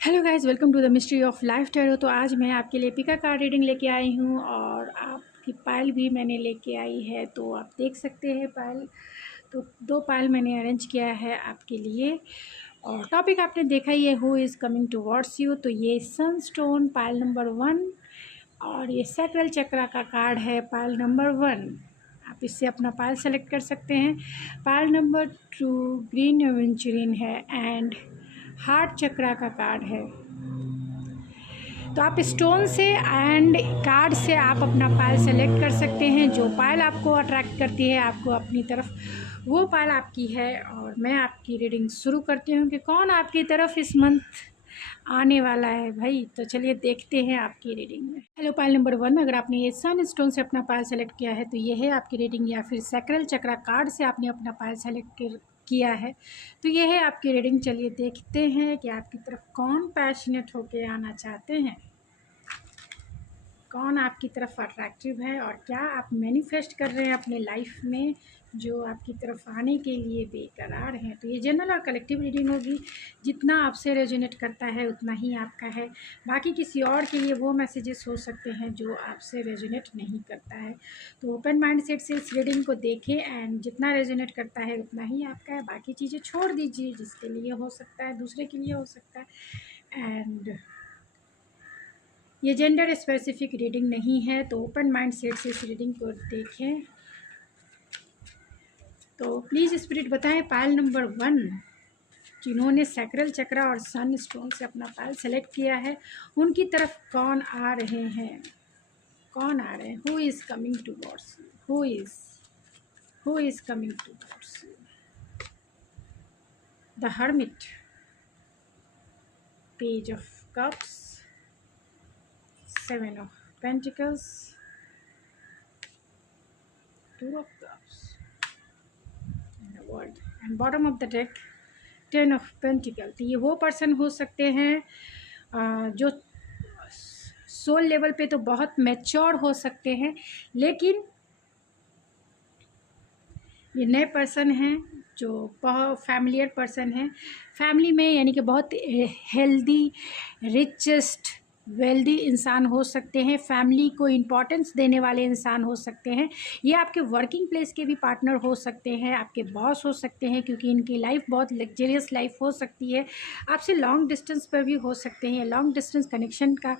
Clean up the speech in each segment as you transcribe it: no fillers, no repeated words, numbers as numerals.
Hello guys, welcome to the mystery of life tarot. तो आज मैं आपके लिए पिका कार्ड रीडिंग लेके आई हूँ और आपकी पायल भी मैंने लेके आई है। तो आप देख सकते हैं पायल, तो दो पायल मैंने अरेंज किया है आपके लिए। और टॉपिक आपने देखा ही है, who is coming towards you. तो ये सनस्टोन पायल नंबर 1 और ये सैक्रल चक्रा का कार्ड है पायल नंबर 1। आप इससे अपना पायल सेलेक्ट कर सकते हैं। पायल नंबर 2 ग्रीन एवेंचुरिन है एंड हार्ट चक्रा का कार्ड है। तो आप स्टोन से एंड कार्ड से आप अपना पायल सेलेक्ट कर सकते हैं। जो पायल आपको अट्रैक्ट करती है आपको अपनी तरफ, वो पायल आपकी है। और मैं आपकी रीडिंग शुरू करती हूँ कि कौन आपकी तरफ इस मंथ आने वाला है भाई। तो चलिए देखते हैं आपकी रीडिंग में। हेलो पायल नंबर 1, अगर आपने ये सन स्टोन से अपना पायल सेलेक्ट किया है तो ये है आपकी रीडिंग, या फिर सैक्रल चक्रा कार्ड से आपने अपना पायल सेलेक्ट किया है तो ये है आपकी रीडिंग। चलिए देखते हैं कि आपकी तरफ कौन पैशनेट होके आना चाहते हैं, कौन आपकी तरफ अट्रैक्टिव है और क्या आप मैनिफेस्ट कर रहे हैं अपने लाइफ में जो आपकी तरफ आने के लिए बेकरार हैं। तो ये जनरल और कलेक्टिव रीडिंग होगी। जितना आपसे रेजोनेट करता है उतना ही आपका है। बाकी किसी और के लिए वो मैसेजेस हो सकते हैं जो आपसे रेजोनेट नहीं करता है। तो ओपन माइंड सेट से इस रीडिंग को देखें एंड जितना रेजोनेट करता है उतना ही आपका है। बाकी चीज़ें छोड़ दीजिए, जिसके लिए हो सकता है दूसरे के लिए हो सकता है। एंड ये जेंडर स्पेसिफिक रीडिंग नहीं है, तो ओपन माइंड सेट से इस रीडिंग को देखें। तो प्लीज़ स्पिरिट बताएं पायल नंबर 1 जिन्होंने सैक्रल चक्रा और सन स्टोन से अपना पायल सेलेक्ट किया है, उनकी तरफ कौन आ रहे हैं, कौन आ रहे हैं। Who is coming towards you, who is coming towards you. The hermit, page of cups, 7 of Pentacles, 2 of Cups, and the World, and bottom of the deck 10 of Pentacles। तो ये वो पर्सन हो सकते हैं जो सोल लेवल पे तो बहुत मैच्योर हो सकते हैं, लेकिन ये नए पर्सन हैं जो बहुत फैमिलियर पर्सन हैं। फैमिली में यानी कि बहुत हेल्दी, रिचेस्ट, वेल्दी इंसान हो सकते हैं। फैमिली को इम्पोर्टेंस देने वाले इंसान हो सकते हैं। ये आपके वर्किंग प्लेस के भी पार्टनर हो सकते हैं, आपके बॉस हो सकते हैं, क्योंकि इनकी लाइफ बहुत लग्जरियस लाइफ हो सकती है। आपसे लॉन्ग डिस्टेंस पर भी हो सकते हैं। लॉन्ग डिस्टेंस कनेक्शन का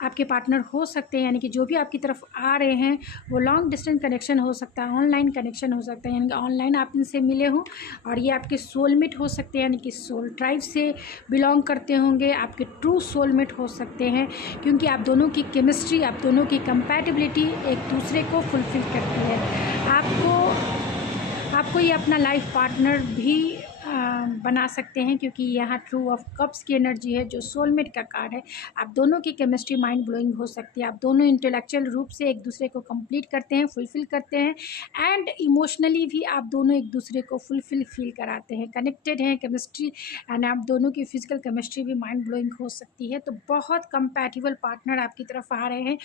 आपके पार्टनर हो सकते हैं, यानी कि जो भी आपकी तरफ आ रहे हैं वो लॉन्ग डिस्टेंस कनेक्शन हो सकता है, ऑनलाइन कनेक्शन हो सकता है, यानी कि ऑनलाइन आप इनसे मिले हों। और ये आपके सोलमेट हो सकते हैं, यानी कि सोल ट्राइब से बिलोंग करते होंगे, आपके ट्रू सोलमेट हो सकते हैं, क्योंकि आप दोनों की केमिस्ट्री, आप दोनों की कंपैटिबिलिटी एक दूसरे को फुलफ़िल करती है। आपको ये अपना लाइफ पार्टनर भी बना सकते हैं, क्योंकि यहाँ ट्रू ऑफ कप्स की एनर्जी है जो सोलमेट का कार्ड है। आप दोनों की केमिस्ट्री माइंड ब्लोइंग हो सकती है। आप दोनों इंटेलेक्चुअल रूप से एक दूसरे को कंप्लीट करते हैं, फुलफ़िल करते हैं, एंड इमोशनली भी आप दोनों एक दूसरे को फुलफ़िल फील कराते हैं, कनेक्टेड हैं केमिस्ट्री। एंड आप दोनों की फिजिकल केमिस्ट्री भी माइंड ब्लोइंग हो सकती है। तो बहुत कंपैटिबल पार्टनर आपकी तरफ आ रहे हैं।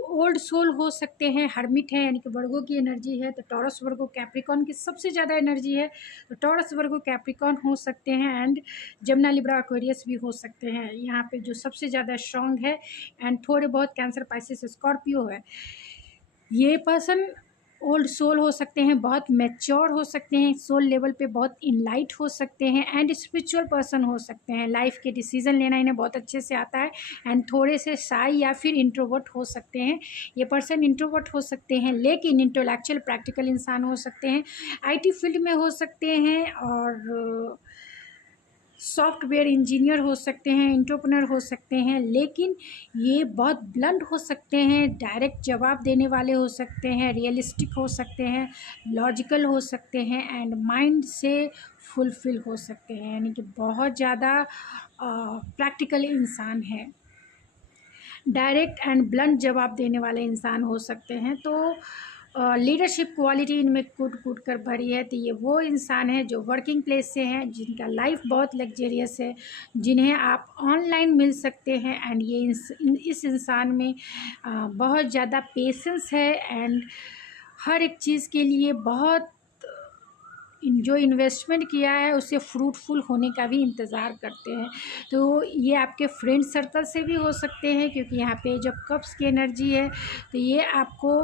ओल्ड सोल हो सकते हैं, हर्मिट है यानी कि वर्गो की एनर्जी है, तो टॉरस वर्गो कैप्रिकॉन की सबसे ज़्यादा एनर्जी है, तो टॉरस वर्गो कैप्रिकॉन हो सकते हैं। एंड जमुना लिब्रा एक्वेरियस भी हो सकते हैं, यहाँ पे जो सबसे ज़्यादा स्ट्रॉन्ग है। एंड थोड़े बहुत कैंसर, पाइसिस, स्कॉर्पियो है। ये पर्सन ओल्ड सोल हो सकते हैं, बहुत मैच्योर हो सकते हैं, सोल लेवल पे बहुत इनलाइट हो सकते हैं, एंड स्पिरिचुअल पर्सन हो सकते हैं। लाइफ के डिसीजन लेना इन्हें बहुत अच्छे से आता है, एंड थोड़े से शाई या फिर इंट्रोवर्ट हो सकते हैं। ये पर्सन इंट्रोवर्ट हो सकते हैं, लेकिन इंटेलेक्चुअल प्रैक्टिकल इंसान हो सकते हैं, आईटी फील्ड में हो सकते हैं, और सॉफ्टवेयर इंजीनियर हो सकते हैं, एंटरप्रेन्योर हो सकते हैं। लेकिन ये बहुत ब्लंट हो सकते हैं, डायरेक्ट जवाब देने वाले हो सकते हैं, रियलिस्टिक हो सकते हैं, लॉजिकल हो सकते हैं, एंड माइंड से फुलफ़िल हो सकते हैं, यानी कि बहुत ज़्यादा प्रैक्टिकल इंसान है। डायरेक्ट एंड ब्लंट जवाब देने वाले इंसान हो सकते हैं। तो लीडरशिप क्वालिटी इनमें कूट कूट कर भरी है। तो ये वो इंसान है जो वर्किंग प्लेस से हैं, जिनका लाइफ बहुत लग्जरियस है, जिन्हें आप ऑनलाइन मिल सकते हैं। एंड ये इस इंसान में बहुत ज़्यादा पेशेंस है, एंड हर एक चीज़ के लिए बहुत जो इन्वेस्टमेंट किया है उससे फ्रूटफुल होने का भी इंतज़ार करते हैं। तो ये आपके फ्रेंड सर्कल से भी हो सकते हैं, क्योंकि यहाँ पे जब कप्स की एनर्जी है तो ये आपको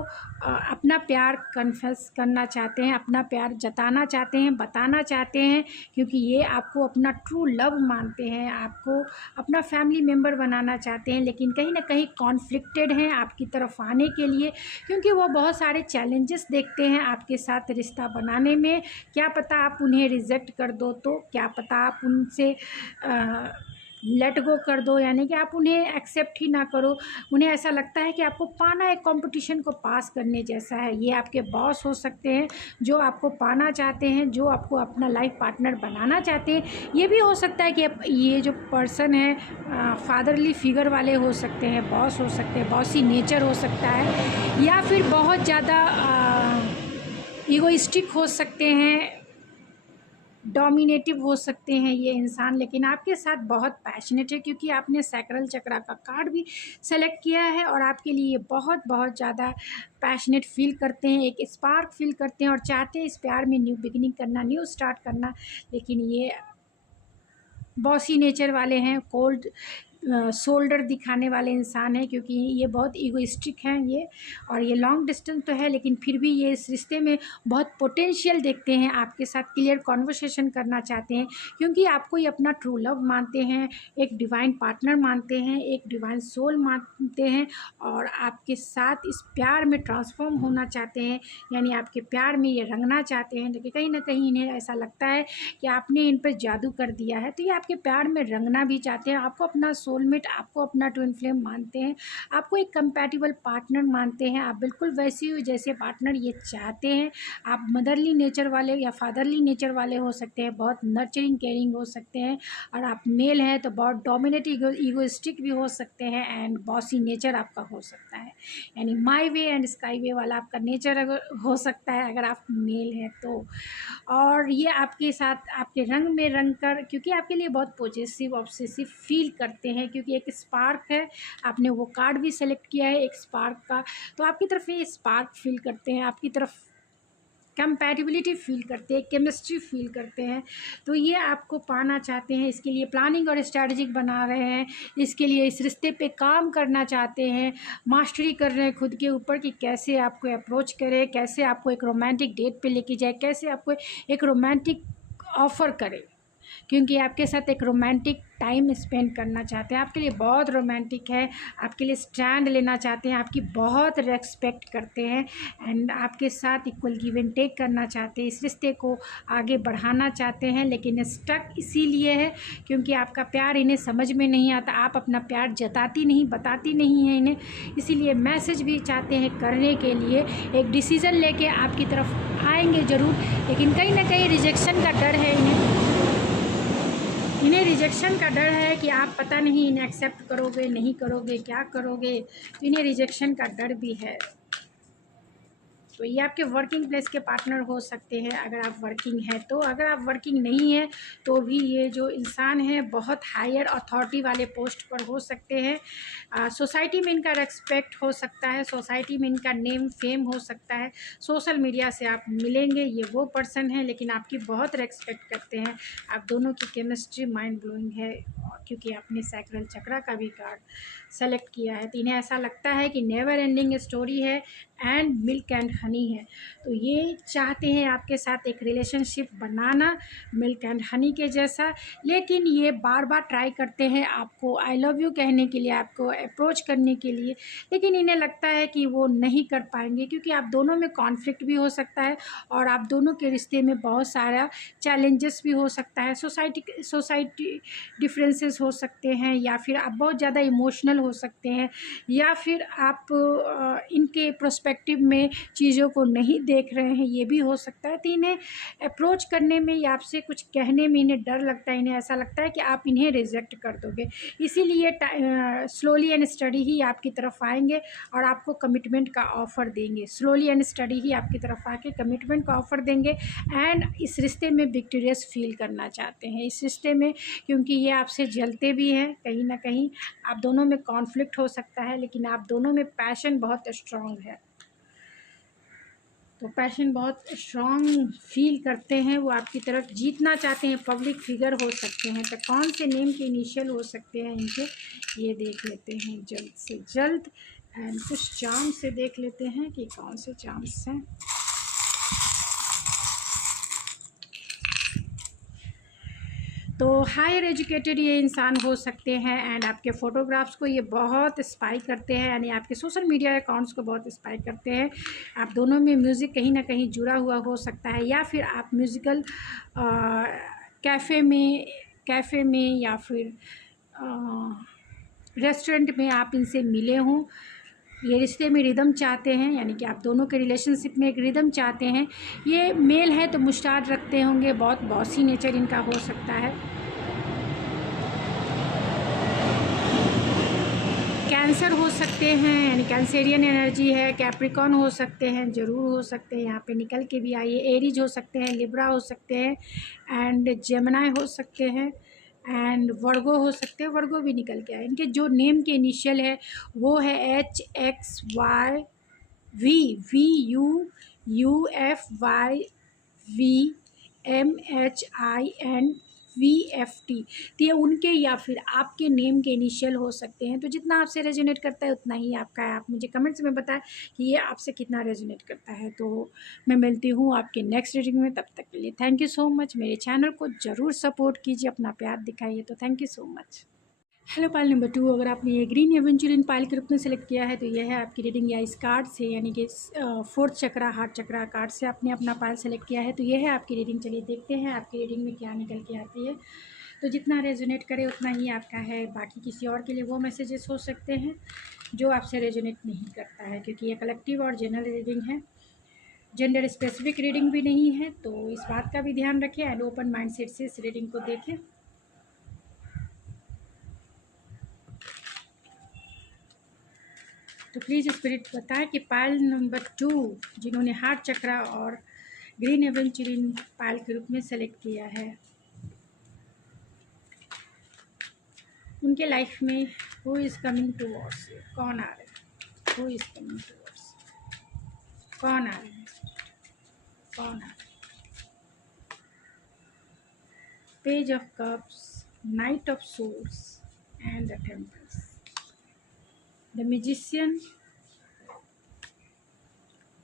अपना प्यार कन्फेस करना चाहते हैं, अपना प्यार जताना चाहते हैं, बताना चाहते हैं, क्योंकि ये आपको अपना ट्रू लव मानते हैं, आपको अपना फैमिली मेम्बर बनाना चाहते हैं, लेकिन कहीं ना कहीं कॉन्फ्लिक्टेड हैं आपकी तरफ आने के लिए, क्योंकि वो बहुत सारे चैलेंजेस देखते हैं आपके साथ रिश्ता बनाने में। क्या पता आप उन्हें रिजेक्ट कर दो, तो क्या पता आप उनसे लेट गो कर दो, यानी कि आप उन्हें एक्सेप्ट ही ना करो। उन्हें ऐसा लगता है कि आपको पाना एक कंपटीशन को पास करने जैसा है। ये आपके बॉस हो सकते हैं जो आपको पाना चाहते हैं, जो आपको अपना लाइफ पार्टनर बनाना चाहते हैं। ये भी हो सकता है कि ये जो पर्सन है फादरली फिगर वाले हो सकते हैं, बॉस हो सकते हैं, बॉसी नेचर हो सकता है, या फिर बहुत ज़्यादा ईगोइस्टिक हो सकते हैं, डोमिनेटिव हो सकते हैं ये इंसान, लेकिन आपके साथ बहुत पैशनेट है, क्योंकि आपने सैक्रल चक्रा का कार्ड भी सेलेक्ट किया है और आपके लिए ये बहुत बहुत ज़्यादा पैशनेट फील करते हैं, एक स्पार्क फील करते हैं और चाहते हैं इस प्यार में न्यू बिगिनिंग करना, न्यू स्टार्ट करना। लेकिन ये बॉसी नेचर वाले हैं, कोल्ड शोल्डर दिखाने वाले इंसान हैं, क्योंकि ये बहुत ईगोइस्टिक हैं ये, और ये लॉन्ग डिस्टेंस तो है लेकिन फिर भी ये इस रिश्ते में बहुत पोटेंशियल देखते हैं, आपके साथ क्लियर कॉन्वर्सेशन करना चाहते हैं, क्योंकि आपको ये अपना ट्रू लव मानते हैं, एक डिवाइन पार्टनर मानते हैं, एक डिवाइन सोल मानते हैं, और आपके साथ इस प्यार में ट्रांसफॉर्म होना चाहते हैं, यानी आपके प्यार में ये रंगना चाहते हैं। लेकिन कहीं ना कहीं इन्हें ऐसा लगता है कि आपने इन पर जादू कर दिया है, तो ये आपके प्यार में रंगना भी चाहते हैं, आपको अपना सोलमेट, आपको अपना ट्विन फ्लेम मानते हैं, आपको एक कंपैटिबल पार्टनर मानते हैं। आप बिल्कुल वैसी हो जैसे पार्टनर ये चाहते हैं। आप मदरली नेचर वाले या फादरली नेचर वाले हो सकते हैं, बहुत नर्चरिंग केयरिंग हो सकते हैं, और आप मेल हैं तो बहुत डोमिनेट ईगोइस्टिक भी हो सकते हैं, एंड बॉसी नेचर आपका हो सकता है, यानी माई वे एंड स्काई वे वाला आपका नेचर अगर हो सकता है अगर आप मेल हैं तो। और ये आपके साथ आपके रंग में रंग कर, क्योंकि आपके लिए बहुत पॉजेसिव ऑब्सेसिव फील करते हैं, क्योंकि एक स्पार्क है, आपने वो कार्ड भी सेलेक्ट किया है एक स्पार्क का, तो आपकी तरफ ये स्पार्क फील करते हैं, आपकी तरफ कंपैटिबिलिटी फील करते हैं, केमिस्ट्री फील करते हैं। तो ये आपको पाना चाहते हैं, इसके लिए प्लानिंग और स्ट्रैटेजिक बना रहे हैं, इसके लिए इस रिश्ते पे काम करना चाहते हैं, मास्टरी कर रहे हैं खुद के ऊपर कि कैसे आपको अप्रोच करें, कैसे आपको एक रोमांटिक डेट पे लेके जाए, कैसे आपको एक रोमांटिक ऑफ़र करे, क्योंकि आपके साथ एक रोमांटिक टाइम स्पेंड करना चाहते हैं, आपके लिए बहुत रोमांटिक है, आपके लिए स्टैंड लेना चाहते हैं, आपकी बहुत रेस्पेक्ट करते हैं, एंड आपके साथ इक्वल गिव एंड टेक करना चाहते हैं, इस रिश्ते को आगे बढ़ाना चाहते हैं। लेकिन स्टक इसीलिए है क्योंकि आपका प्यार इन्हें समझ में नहीं आता, आप अपना प्यार जताती नहीं, बताती नहीं है इन्हें, इसीलिए मैसेज भी चाहते हैं करने के लिए, एक डिसीज़न लेके आपकी तरफ आएंगे ज़रूर, लेकिन कहीं ना कहीं रिजेक्शन का डर है इन्हें रिजेक्शन का डर है कि आप पता नहीं इन्हें एक्सेप्ट करोगे नहीं करोगे, क्या करोगे, तो इन्हें रिजेक्शन का डर भी है। तो ये आपके वर्किंग प्लेस के पार्टनर हो सकते हैं अगर आप वर्किंग हैं तो। अगर आप वर्किंग नहीं है तो भी ये जो इंसान है बहुत हायर अथॉरिटी वाले पोस्ट पर हो सकते हैं। सोसाइटी में इनका रेस्पेक्ट हो सकता है, सोसाइटी में इनका नेम फेम हो सकता है, सोशल मीडिया से आप मिलेंगे, ये वो पर्सन है लेकिन आपकी बहुत रेस्पेक्ट करते हैं। आप दोनों की केमिस्ट्री माइंड ब्लोइंग है, क्योंकि आपने सैक्रल चक्रा का भी कार्ड सेलेक्ट किया है, तो इन्हें ऐसा लगता है कि नेवर एंडिंग स्टोरी है एंड मिल्क एंड हनी है। तो ये चाहते हैं आपके साथ एक relationship banana milk and honey के जैसा, लेकिन ये बार बार ट्राई करते हैं आपको आई लव यू कहने के लिए, आपको अप्रोच करने के लिए, लेकिन इन्हें लगता है कि वो नहीं कर पाएंगे, क्योंकि आप दोनों में कॉन्फ्लिक्ट भी हो सकता है और आप दोनों के रिश्ते में बहुत सारा चैलेंजेस भी हो सकता है, सोसाइटी डिफरेंसेस हो सकते हैं, या फिर आप बहुत ज़्यादा इमोशनल हो सकते हैं, या फिर आप इनके प्रोस्पेक्टिव में चीज़ों को नहीं देख रहे हैं, ये भी हो सकता है। तो इन्हें अप्रोच करने में या आपसे कुछ कहने में इन्हें डर लगता है, इन्हें ऐसा लगता है कि आप इन्हें रिजेक्ट कर दोगे, इसीलिए स्लोली एंड स्टडी ही आपकी तरफ आएंगे और आपको कमिटमेंट का ऑफ़र देंगे, स्लोली एंड स्टडी ही आपकी तरफ आके कमिटमेंट का ऑफ़र देंगे, एंड इस रिश्ते में विक्टोरियस फील करना चाहते हैं इस रिश्ते में, क्योंकि ये आपसे जलते भी हैं कहीं ना कहीं। आप दोनों में कॉन्फ्लिक्ट हो सकता है लेकिन आप दोनों में पैशन बहुत स्ट्रॉन्ग है। तो पैशन बहुत स्ट्रॉन्ग फील करते हैं, वो आपकी तरफ जीतना चाहते हैं, पब्लिक फिगर हो सकते हैं। तो कौन से नेम के इनिशियल हो सकते हैं इनके, ये देख लेते हैं जल्द से जल्द। एंड कुछ चार्म से देख लेते हैं कि कौन से चार्म्स हैं। तो हायर एजुकेटेड ये इंसान हो सकते हैं एंड आपके फ़ोटोग्राफ्स को ये बहुत स्पाई करते हैं, यानी आपके सोशल मीडिया अकाउंट्स को बहुत स्पाई करते हैं। आप दोनों में म्यूज़िक कहीं ना कहीं जुड़ा हुआ हो सकता है, या फिर आप म्यूज़िकल कैफ़े में या फिर रेस्टोरेंट में आप इनसे मिले हों। ये रिश्ते में रिदम चाहते हैं, यानी कि आप दोनों के रिलेशनशिप में एक रिदम चाहते हैं। ये मेल है तो मुस्टाड रखते होंगे, बहुत बॉसी नेचर इनका हो सकता है। कैंसर हो सकते हैं, यानी कैंसेरियन एनर्जी है। कैप्रिकॉन हो सकते हैं, ज़रूर हो सकते हैं, यहाँ पे निकल के भी आइए। एरीज हो सकते हैं, लिब्रा हो सकते हैं एंड जेमिनी हो सकते हैं एंड वर्गो हो सकते हैं। वर्गो भी निकल के आए। इनके जो नेम के इनिशियल है वो है HXYVUFYVMHINVFT। तो ये उनके या फिर आपके नेम के इनिशियल हो सकते हैं। तो जितना आपसे रेजोनेट करता है उतना ही आपका है। आप मुझे कमेंट्स में बताएं कि ये आपसे कितना रेजोनेट करता है। तो मैं मिलती हूँ आपके नेक्स्ट रीडिंग में, तब तक के लिए थैंक यू सो मच। मेरे चैनल को ज़रूर सपोर्ट कीजिए, अपना प्यार दिखाइए। तो thank you so much. Hello pile number 2, अगर आपने ये ग्रीन एवेंचुरिन पाइल के रूप में सेलेक्ट किया है तो यह है आपकी रीडिंग, या इस कार्ड से यानी कि फोर्थ चक्रा हार्ट चक्रा कार्ड से आपने अपना पाइल सेलेक्ट किया है तो यह है आपकी रीडिंग। चलिए देखते हैं आपकी रीडिंग में क्या निकल के आती है। तो जितना रेजोनेट करे उतना ही आपका है। बाकी किसी और के लिए वो मैसेजेस हो सकते हैं जो आपसे रेजोनेट नहीं करता है, क्योंकि ये कलेक्टिव और जनरल रीडिंग है, जेंडर स्पेसिफिक रीडिंग भी नहीं है। तो इस बात का भी ध्यान रखें एंड ओपन माइंडसेट से इस रीडिंग को देखें। तो प्लीज़ स्पिरिट बताएं कि पाइल नंबर 2 जिन्होंने हार्ट चक्रा और ग्रीन एवेंचुरिन पाइल के रूप में सेलेक्ट किया है, उनके लाइफ में हु इज़ कमिंग टूवर्ड्स, कौन आ रहे हैं, हु इज़ कमिंग टूवर्ड्स, कौन आ रहे हैं, कौन आ रहे हैं। Page of cups, night of swords and the temples, the magician,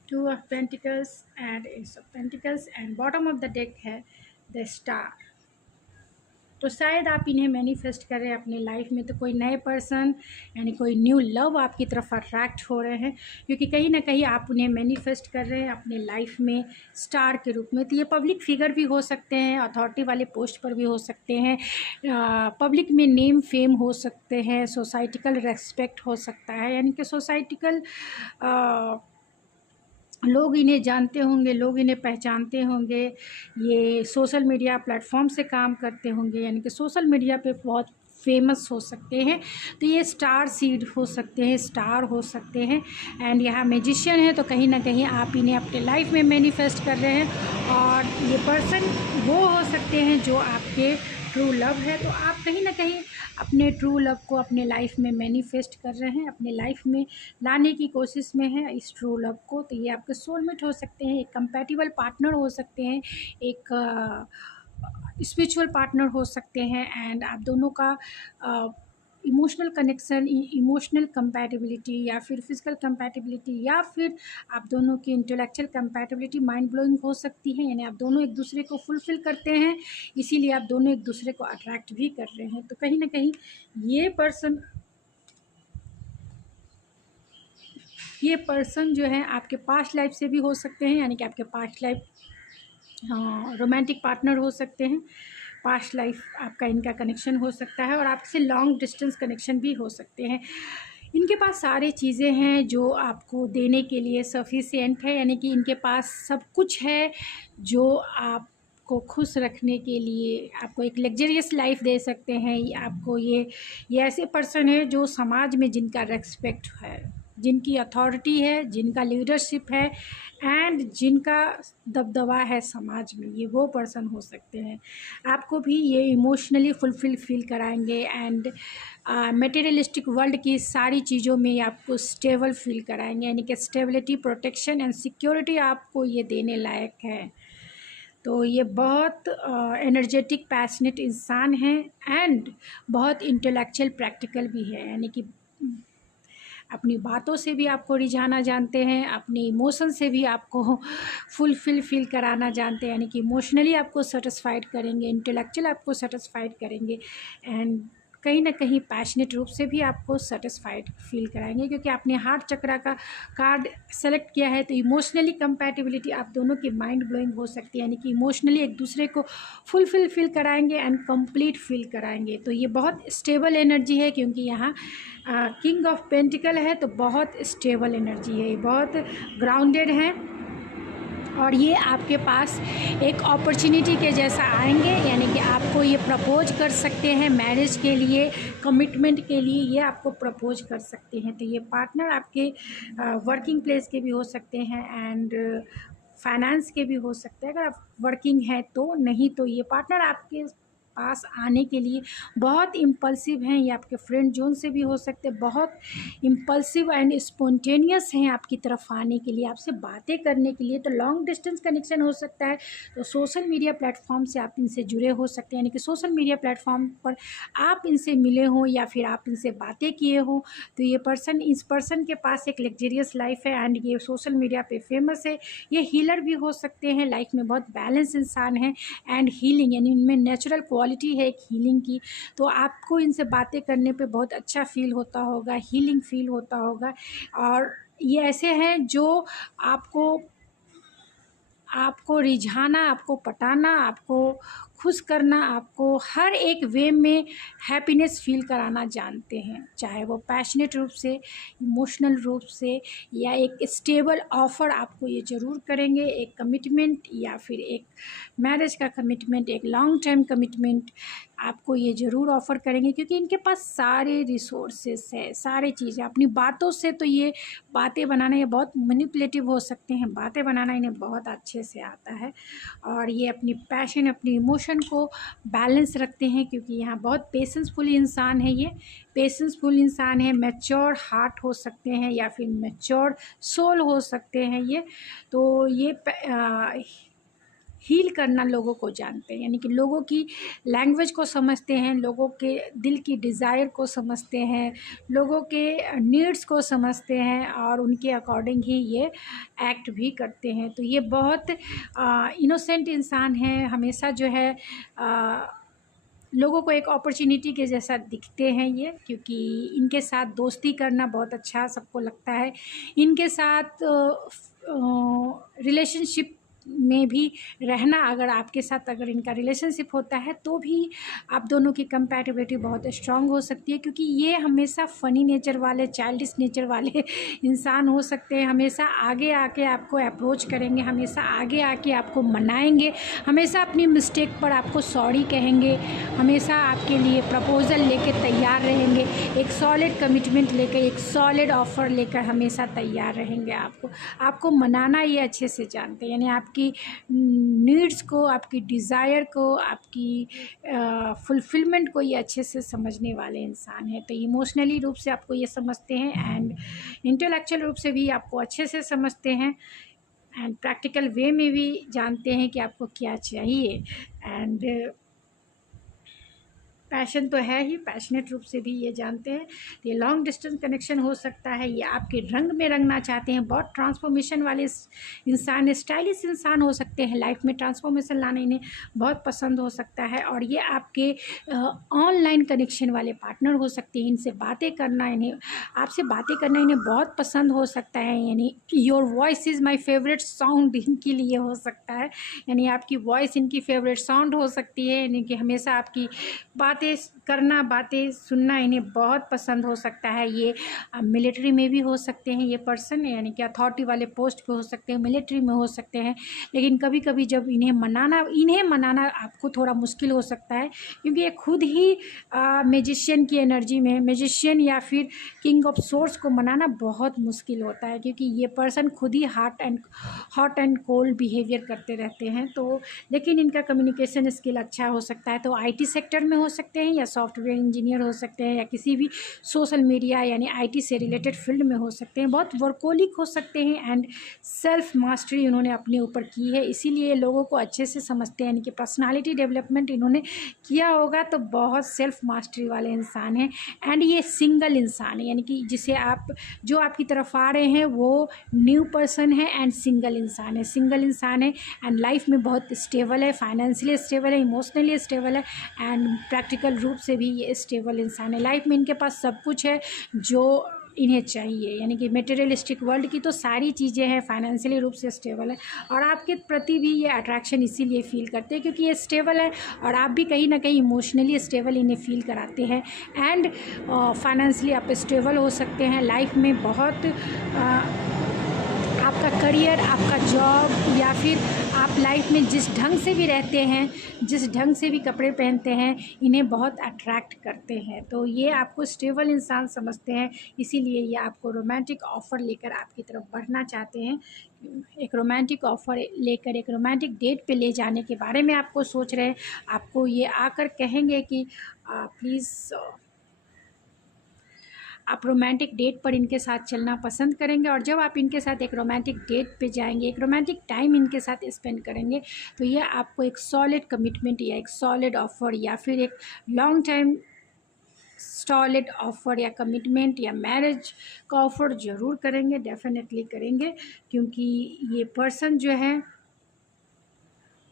two of pentacles and S of pentacles and bottom of the deck है द स्टार। तो शायद आप इन्हें मैनिफेस्ट कर रहे हैं अपने लाइफ में। तो कोई नए पर्सन यानी कोई न्यू लव आपकी तरफ अट्रैक्ट हो रहे हैं, क्योंकि कहीं ना कहीं आप उन्हें मैनिफेस्ट कर रहे हैं अपने लाइफ में स्टार के रूप में। तो ये पब्लिक फिगर भी हो सकते हैं, अथॉरिटी वाले पोस्ट पर भी हो सकते हैं, पब्लिक में नेम फेम हो सकते हैं, सोसाइटिकल रेस्पेक्ट हो सकता है, यानी कि सोसाइटिकल लोग इन्हें जानते होंगे, लोग इन्हें पहचानते होंगे। ये सोशल मीडिया प्लेटफॉर्म से काम करते होंगे, यानी कि सोशल मीडिया पे बहुत फेमस हो सकते हैं। तो ये स्टार सीड हो सकते हैं, स्टार हो सकते हैं एंड यहाँ मैजिशियन है। तो कहीं ना कहीं आप इन्हें अपने लाइफ में मैनिफेस्ट कर रहे हैं और ये पर्सन वो हो सकते हैं जो आपके ट्रू लव है। तो आप कहीं ना कहीं अपने ट्रू लव को अपने लाइफ में मैनिफेस्ट कर रहे हैं, अपने लाइफ में लाने की कोशिश में है इस ट्रू लव को। तो ये आपके सोलमेट हो सकते हैं, एक कंपैटिबल पार्टनर हो सकते हैं, एक स्पिरिचुअल पार्टनर हो सकते हैं एंड आप दोनों का इमोशनल कनेक्शन, इमोशनल कंपैटिबिलिटी या फिर फिजिकल कंपैटिबिलिटी या फिर आप दोनों की इंटेलेक्चुअल कंपैटिबिलिटी माइंड ब्लोइंग हो सकती है। यानी आप दोनों एक दूसरे को फुलफ़िल करते हैं, इसीलिए आप दोनों एक दूसरे को अट्रैक्ट भी कर रहे हैं। तो कहीं ना कहीं ये पर्सन जो है आपके पास्ट लाइफ से भी हो सकते हैं, यानी कि आपके पास्ट लाइफ रोमांटिक पार्टनर हो सकते हैं, पास्ट लाइफ आपका इनका कनेक्शन हो सकता है और आपसे लॉन्ग डिस्टेंस कनेक्शन भी हो सकते हैं। इनके पास सारी चीज़ें हैं जो आपको देने के लिए सफिशिएंट है, यानी कि इनके पास सब कुछ है जो आपको खुश रखने के लिए आपको एक लग्जरियस लाइफ दे सकते हैं। आपको ये ऐसे पर्सन है जो समाज में जिनका रेस्पेक्ट है, जिनकी अथॉरिटी है, जिनका लीडरशिप है एंड जिनका दबदबा है समाज में, ये वो पर्सन हो सकते हैं। आपको भी ये इमोशनली फुलफिल फील कराएंगे एंड मटेरियलिस्टिक वर्ल्ड की सारी चीज़ों में ये आपको स्टेबल फील कराएंगे, यानी कि स्टेबिलिटी, प्रोटेक्शन एंड सिक्योरिटी आपको ये देने लायक है। तो ये बहुत एनर्जेटिक पैशनेट इंसान हैं एंड बहुत इंटेलेक्चुअल प्रैक्टिकल भी है, यानी कि अपनी बातों से भी आपको रिझाना जानते हैं, अपने इमोशन से भी आपको फुलफिल फील कराना जानते हैं, यानी कि इमोशनली आपको सेटिस्फाइड करेंगे, इंटेलेक्चुअल आपको सेटिस्फाइड करेंगे एंड कहीं ना कहीं पैशनेट रूप से भी आपको सेटिस्फाइड फील कराएंगे, क्योंकि आपने हार्ट चक्रा का कार्ड सेलेक्ट किया है। तो इमोशनली कंपैटिबिलिटी आप दोनों की माइंड ब्लोइंग हो सकती है, यानी कि इमोशनली एक दूसरे को फुलफिल फील कराएंगे एंड कंप्लीट फील कराएंगे। तो ये बहुत स्टेबल एनर्जी है, क्योंकि यहाँ किंग ऑफ पेंटिकल है, तो बहुत स्टेबल एनर्जी है, ये बहुत ग्राउंडेड है और ये आपके पास एक अपॉर्चुनिटी के जैसा आएंगे, यानी कि आपको ये प्रपोज कर सकते हैं मैरिज के लिए, कमिटमेंट के लिए ये आपको प्रपोज कर सकते हैं। तो ये पार्टनर आपके वर्किंग प्लेस के भी हो सकते हैं एंड फाइनेंस के भी हो सकते हैं, अगर आप वर्किंग हैं तो। नहीं तो ये पार्टनर आपके पास आने के लिए बहुत इम्पल्सिव हैं, ये आपके फ्रेंड जोन से भी हो सकते हैं, बहुत इम्पल्सिव एंड स्पॉन्टेनियस हैं आपकी तरफ आने के लिए, आपसे बातें करने के लिए। तो लॉन्ग डिस्टेंस कनेक्शन हो सकता है, तो सोशल मीडिया प्लेटफॉर्म से आप इनसे जुड़े हो सकते हैं, यानी कि सोशल मीडिया प्लेटफॉर्म पर आप इनसे मिले हों या फिर आप इनसे बातें किए हों। तो ये पर्सन, इस पर्सन के पास एक लग्जरियस लाइफ है एंड ये सोशल मीडिया पे फेमस है। ये हीलर भी हो सकते हैं, लाइफ में बहुत बैलेंस इंसान है एंड हीलिंग, यानी इनमें नेचुरल क्वालिटी है एक हीलिंग की। तो आपको इनसे बातें करने पे बहुत अच्छा फील होता होगा, हीलिंग फील होता होगा। और ये ऐसे हैं जो आपको आपको रिझाना, आपको पटाना, आपको खुश करना, आपको हर एक वे में हैप्पीनेस फील कराना जानते हैं, चाहे वो पैशनेट रूप से, इमोशनल रूप से, या एक स्टेबल ऑफ़र आपको ये ज़रूर करेंगे, एक कमिटमेंट या फिर एक मैरिज का कमिटमेंट, एक लॉन्ग टर्म कमिटमेंट आपको ये ज़रूर ऑफ़र करेंगे, क्योंकि इनके पास सारे रिसोर्सेस है, सारी चीज़ें। अपनी बातों से तो ये बातें बनाना, ये बहुत मैनिपुलेटिव हो सकते हैं, बातें बनाना इन्हें बहुत अच्छे से आता है और ये अपनी पैशन, अपनी इमोशन को बैलेंस रखते हैं, क्योंकि यहाँ बहुत पेशेंसफुल इंसान है, ये पेशेंसफुल इंसान है, मैच्योर हार्ट हो सकते हैं या फिर मैच्योर सोल हो सकते हैं ये। तो ये हील करना लोगों को जानते हैं, यानी कि लोगों की लैंग्वेज को समझते हैं, लोगों के दिल की डिज़ायर को समझते हैं, लोगों के नीड्स को समझते हैं और उनके अकॉर्डिंग ही ये एक्ट भी करते हैं। तो ये बहुत इनोसेंट इंसान है, हमेशा जो है लोगों को एक अपॉर्चुनिटी के जैसा दिखते हैं ये, क्योंकि इनके साथ दोस्ती करना बहुत अच्छा सबको लगता है। इनके साथ रिलेशनशिप में भी रहना, अगर आपके साथ अगर इनका रिलेशनशिप होता है तो भी आप दोनों की कंपैटिबिलिटी बहुत स्ट्रांग हो सकती है, क्योंकि ये हमेशा फ़नी नेचर वाले, चाइल्डिश नेचर वाले इंसान हो सकते हैं। हमेशा आगे आके आपको अप्रोच करेंगे, हमेशा आगे आके आपको मनाएंगे, हमेशा अपनी मिस्टेक पर आपको सॉरी कहेंगे, हमेशा आपके लिए प्रपोज़ल लेके तैयार रहेंगे, एक सॉलिड कमिटमेंट लेकर, एक सॉलिड ऑफ़र लेकर हमेशा तैयार रहेंगे। आपको मनाना ये अच्छे से जानते हैं, यानी आपकी नीड्स को, आपकी डिज़ायर को, आपकी फुलफिलमेंट को ये अच्छे से समझने वाले इंसान हैं। तो इमोशनली रूप से आपको ये समझते हैं एंड इंटेलेक्चुअल रूप से भी आपको अच्छे से समझते हैं एंड प्रैक्टिकल वे में भी जानते हैं कि आपको क्या चाहिए। एंड पैशन तो है ही, पैशनेट रूप से भी ये जानते हैं। ये लॉन्ग डिस्टेंस कनेक्शन हो सकता है, ये आपके रंग में रंगना चाहते हैं, बहुत ट्रांसफॉर्मेशन वाले इंसान, स्टाइलिश इंसान हो सकते हैं, लाइफ में ट्रांसफॉर्मेशन लाना इन्हें बहुत पसंद हो सकता है। और ये आपके ऑनलाइन कनेक्शन वाले पार्टनर हो सकते हैं, इनसे बातें करना, इन्हें आपसे बातें करना इन्हें बहुत पसंद हो सकता है, यानी your voice is my favourite sound इनके लिए हो सकता है, यानी आपकी वॉइस इनकी फेवरेट साउंड हो सकती है, यानी कि हमेशा आपकी बात बातें करना, बातें सुनना इन्हें बहुत पसंद हो सकता है। ये मिलिट्री में भी हो सकते हैं ये पर्सन, यानी कि अथॉरिटी वाले पोस्ट पे हो सकते हैं, मिलिट्री में हो सकते हैं। लेकिन कभी कभी जब इन्हें मनाना आपको थोड़ा मुश्किल हो सकता है, क्योंकि ये खुद ही मैजिशियन की एनर्जी में, मैजिशियन या फिर किंग ऑफ सोर्स को मनाना बहुत मुश्किल होता है, क्योंकि ये पर्सन खुद ही हॉट एंड कोल्ड बिहेवियर करते रहते हैं। तो लेकिन इनका कम्युनिकेशन स्किल अच्छा हो सकता है। तो आईटी सेक्टर में हो सकते हैं, या सॉफ्टवेयर इंजीनियर हो सकते हैं, या किसी भी सोशल मीडिया यानी आईटी से रिलेटेड फील्ड में हो सकते हैं। बहुत वर्कोलिक हो सकते हैं एंड सेल्फ मास्टरी इन्होंने अपने ऊपर की है, इसीलिए लोगों को अच्छे से समझते हैं। यानी कि पर्सनालिटी डेवलपमेंट इन्होंने किया होगा, तो बहुत सेल्फ मास्टरी वाले इंसान हैं। एंड ये सिंगल इंसान है, यानी कि जिसे जो आपकी तरफ आ रहे हैं वो न्यू पर्सन है एंड सिंगल इंसान है एंड लाइफ में बहुत स्टेबल है, फाइनेंशियली स्टेबल है, इमोशनली स्टेबल है एंड प्रैक्टिकल रूप से भी ये स्टेबल इंसान है। लाइफ में इनके पास सब कुछ है जो इन्हें चाहिए, यानी कि मटेरियलिस्टिक वर्ल्ड की तो सारी चीज़ें हैं, फाइनेंशियली रूप से स्टेबल है और आपके प्रति भी ये अट्रैक्शन इसीलिए फील करते हैं क्योंकि ये स्टेबल है और आप भी कहीं ना कहीं इमोशनली स्टेबल इन्हें फील कराते हैं। एंड फाइनेंशियली आप स्टेबल हो सकते हैं। लाइफ में बहुत आपका करियर, आपका जॉब या फिर आप लाइफ में जिस ढंग से भी रहते हैं, जिस ढंग से भी कपड़े पहनते हैं, इन्हें बहुत अट्रैक्ट करते हैं। तो ये आपको स्टेबल इंसान समझते हैं, इसीलिए ये आपको रोमांटिक ऑफ़र लेकर आपकी तरफ बढ़ना चाहते हैं। एक रोमांटिक ऑफ़र लेकर एक रोमांटिक डेट पे ले जाने के बारे में आपको सोच रहे हैं। आपको ये आकर कहेंगे कि प्लीज़ आप रोमांटिक डेट पर इनके साथ चलना पसंद करेंगे। और जब आप इनके साथ एक रोमांटिक डेट पे जाएंगे, एक रोमांटिक टाइम इनके साथ स्पेंड करेंगे, तो ये आपको एक सॉलिड कमिटमेंट या एक सॉलिड ऑफ़र या फिर एक लॉन्ग टाइम सॉलिड ऑफ़र या कमिटमेंट या मैरिज का ऑफ़र ज़रूर करेंगे, डेफिनेटली करेंगे। क्योंकि ये पर्सन जो है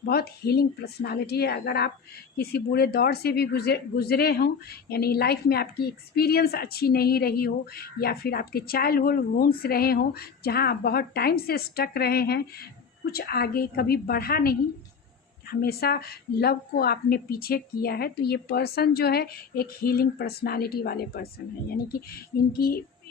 बहुत हीलिंग पर्सनालिटी है। अगर आप किसी बुरे दौर से भी गुज़रे हों, यानी लाइफ में आपकी एक्सपीरियंस अच्छी नहीं रही हो या फिर आपके चाइल्डहुड वुंड्स रहे हों जहां आप बहुत टाइम से स्टक रहे हैं, कुछ आगे कभी बढ़ा नहीं, हमेशा लव को आपने पीछे किया है, तो ये पर्सन जो है एक हीलिंग पर्सनालिटी वाले पर्सन है। यानी कि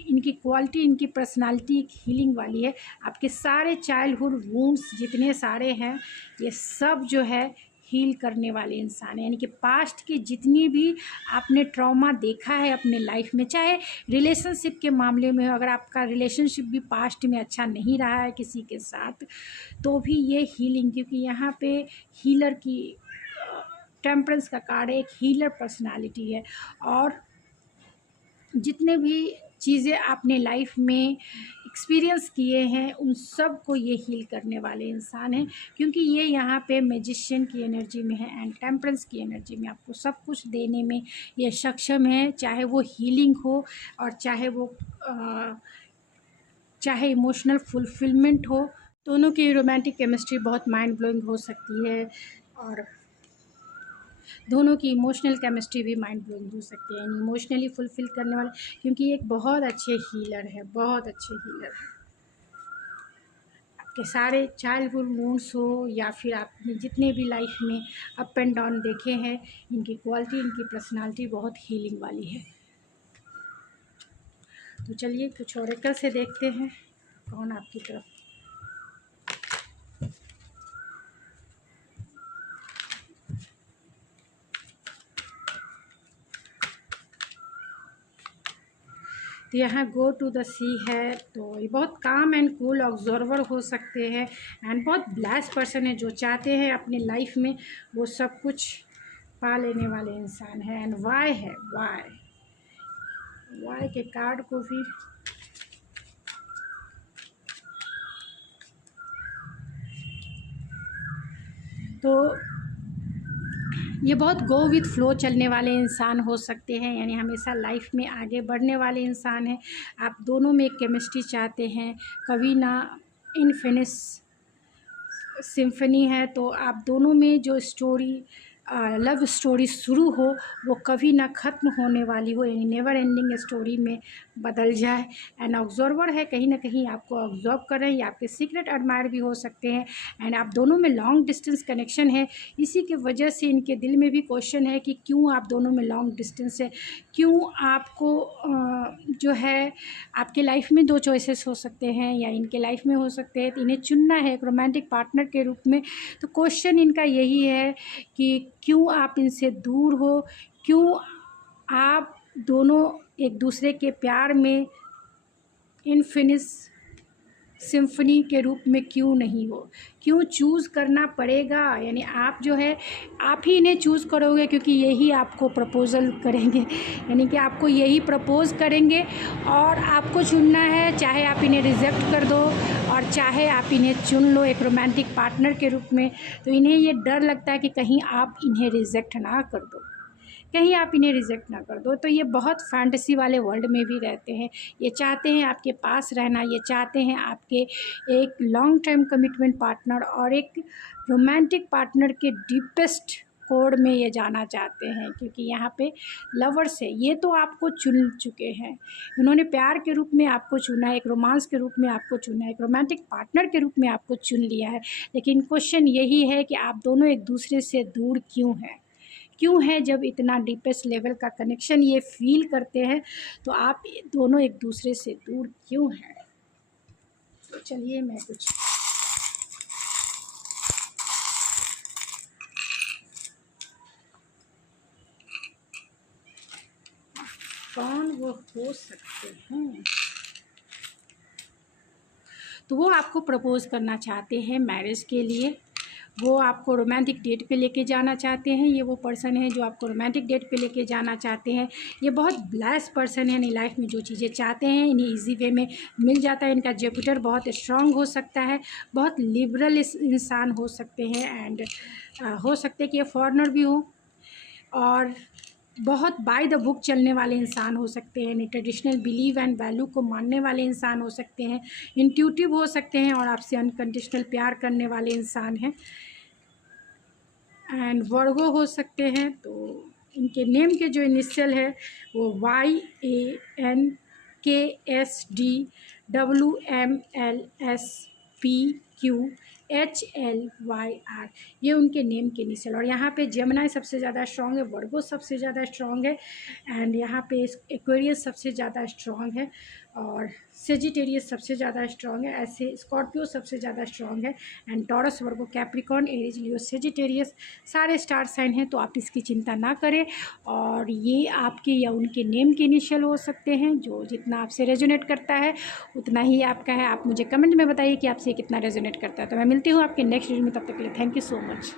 इनकी क्वालिटी, इनकी पर्सनालिटी एक हीलिंग वाली है। आपके सारे चाइल्डहुड वुंड्स जितने सारे हैं, ये सब जो है हील करने वाले इंसान है। यानी कि पास्ट की जितनी भी आपने ट्रॉमा देखा है अपने लाइफ में, चाहे रिलेशनशिप के मामले में हो, अगर आपका रिलेशनशिप भी पास्ट में अच्छा नहीं रहा है किसी के साथ, तो भी ये हीलिंग, क्योंकि यहाँ पे हीलर की टेम्परेंस का कार्ड है, एक हीलर पर्सनालिटी है। और जितने भी चीज़ें आपने लाइफ में एक्सपीरियंस किए हैं उन सब को ये हील करने वाले इंसान हैं, क्योंकि ये यहाँ पे मैजिशियन की एनर्जी में है एंड टेम्परेंस की एनर्जी में आपको सब कुछ देने में ये सक्षम है, चाहे वो हीलिंग हो और चाहे इमोशनल फुलफिलमेंट हो। दोनों की रोमांटिक केमिस्ट्री बहुत माइंड ब्लोइंग हो सकती है और दोनों की इमोशनल केमिस्ट्री भी माइंड ब्लोइंग हो सकती है, इमोशनली फुलफ़िल करने वाले, क्योंकि एक बहुत अच्छे हीलर है, बहुत अच्छे हीलर है। आपके सारे चाइल्डहुड वुंड्स हो या फिर आपने जितने भी लाइफ में अप एंड डाउन देखे हैं, इनकी क्वालिटी, इनकी पर्सनालिटी बहुत हीलिंग वाली है। तो चलिए कुछ ओरेकल से देखते हैं कौन आपकी तरफ। तो यहाँ गो टू द सी है, तो ये बहुत काम एंड कूल ऑब्जर्वर हो सकते हैं एंड बहुत ब्लेस्ड पर्सन है, जो चाहते हैं अपने लाइफ में वो सब कुछ पा लेने वाले इंसान है। एंड वाई है, वाई के कार्ड को भी तो ये बहुत गो विथ फ्लो चलने वाले इंसान हो सकते हैं, यानी हमेशा लाइफ में आगे बढ़ने वाले इंसान हैं। आप दोनों में एक केमिस्ट्री चाहते हैं, कभी ना इनफिनिश सिम्फनी है, तो आप दोनों में जो स्टोरी लव स्टोरी शुरू हो वो कभी ना ख़त्म होने वाली हो, यानी नेवर एंडिंग स्टोरी में बदल जाए। एंड ऑब्जर्वर है, कहीं ना कहीं आपको ऑब्जर्व कर रहे हैं, ये आपके सीक्रेट एडमायर भी हो सकते हैं। एंड आप दोनों में लॉन्ग डिस्टेंस कनेक्शन है, इसी की वजह से इनके दिल में भी क्वेश्चन है कि क्यों आप दोनों में लॉन्ग डिस्टेंस है, क्यों आपको जो है आपके लाइफ में दो चॉइसेस हो सकते हैं या इनके लाइफ में हो सकते हैं, तो इन्हें चुनना है एक रोमांटिक पार्टनर के रूप में। तो क्वेश्चन इनका यही है कि क्यों आप इनसे दूर हो, क्यों आप दोनों एक दूसरे के प्यार में इनफिनिट सिम्फनी के रूप में क्यों नहीं हो, क्यों चूज़ करना पड़ेगा, यानी आप जो है आप ही इन्हें चूज़ करोगे क्योंकि यही आपको प्रपोज़ल करेंगे, यानी कि आपको यही प्रपोज़ करेंगे और आपको चुनना है, चाहे आप इन्हें रिजेक्ट कर दो और चाहे आप इन्हें चुन लो एक रोमांटिक पार्टनर के रूप में। तो इन्हें ये डर लगता है कि कहीं आप इन्हें रिजेक्ट ना कर दो, कहीं आप इन्हें रिजेक्ट ना कर दो। तो ये बहुत फैंटेसी वाले वर्ल्ड में भी रहते हैं, ये चाहते हैं आपके पास रहना, ये चाहते हैं आपके एक लॉन्ग टर्म कमिटमेंट पार्टनर और एक रोमांटिक पार्टनर के डीपेस्ट कोड में ये जाना चाहते हैं, क्योंकि यहाँ पे लवर्स है, ये तो आपको चुन चुके हैं, उन्होंने प्यार के रूप में आपको चुना है, एक रोमांस के रूप में आपको चुना है, एक रोमांटिक पार्टनर के रूप में आपको चुन लिया है। लेकिन क्वेश्चन यही है कि आप दोनों एक दूसरे से दूर क्यों है जब इतना डीपेस्ट लेवल का कनेक्शन ये फील करते हैं, तो आप दोनों एक दूसरे से दूर क्यों हैं। तो चलिए मैं कुछ कौन वो हो सकते हैं। तो वो आपको प्रपोज़ करना चाहते हैं मैरिज के लिए, वो आपको रोमांटिक डेट पे लेके जाना चाहते हैं, ये वो पर्सन है जो आपको रोमांटिक डेट पे लेके जाना चाहते हैं। ये बहुत ब्लेस्ड पर्सन है, यानी लाइफ में जो चीज़ें चाहते हैं इन्हें इजी वे में मिल जाता है। इनका जुपिटर बहुत स्ट्रांग हो सकता है, बहुत लिबरल इंसान हो सकते हैं एंड हो सकते हैं कि ये फॉरेनर भी हो और बहुत बाय द बुक चलने वाले इंसान हो सकते हैं, ट्रेडिशनल बिलीव एंड वैल्यू को मानने वाले इंसान हो सकते हैं, इंट्यूटिव हो सकते हैं और आपसे अनकंडीशनल प्यार करने वाले इंसान हैं एंड वर्गो हो सकते हैं। तो इनके नेम के जो इनिशियल है वो YANKSDWMLSPQHLYR, ये उनके नेम के इनिशियल। और यहाँ पे जेमिनी सबसे ज़्यादा स्ट्रॉन्ग है, वर्गो सबसे ज़्यादा स्ट्रॉन्ग है एंड यहाँ पे एक्वेरियस सबसे ज़्यादा स्ट्रॉन्ग है और सेजिटेरियस सबसे ज़्यादा स्ट्रॉन्ग है, ऐसे स्कॉर्पियो सबसे ज़्यादा स्ट्रॉन्ग है and taurus, Virgo, Capricorn, Aries, Leo, Sagittarius सारे स्टार साइन हैं। तो आप इसकी चिंता ना करें और ये आपके या उनके नेम के इनिशियल हो सकते हैं, जो जितना आपसे रेजोनेट करता है उतना ही आपका है। आप मुझे कमेंट में बताइए कि आपसे कितना रेजोनेट करता है। तो मैं मिलती हूँ आपके नेक्स्ट वीडियो में, तब तक के लिए थैंक यू सो मच।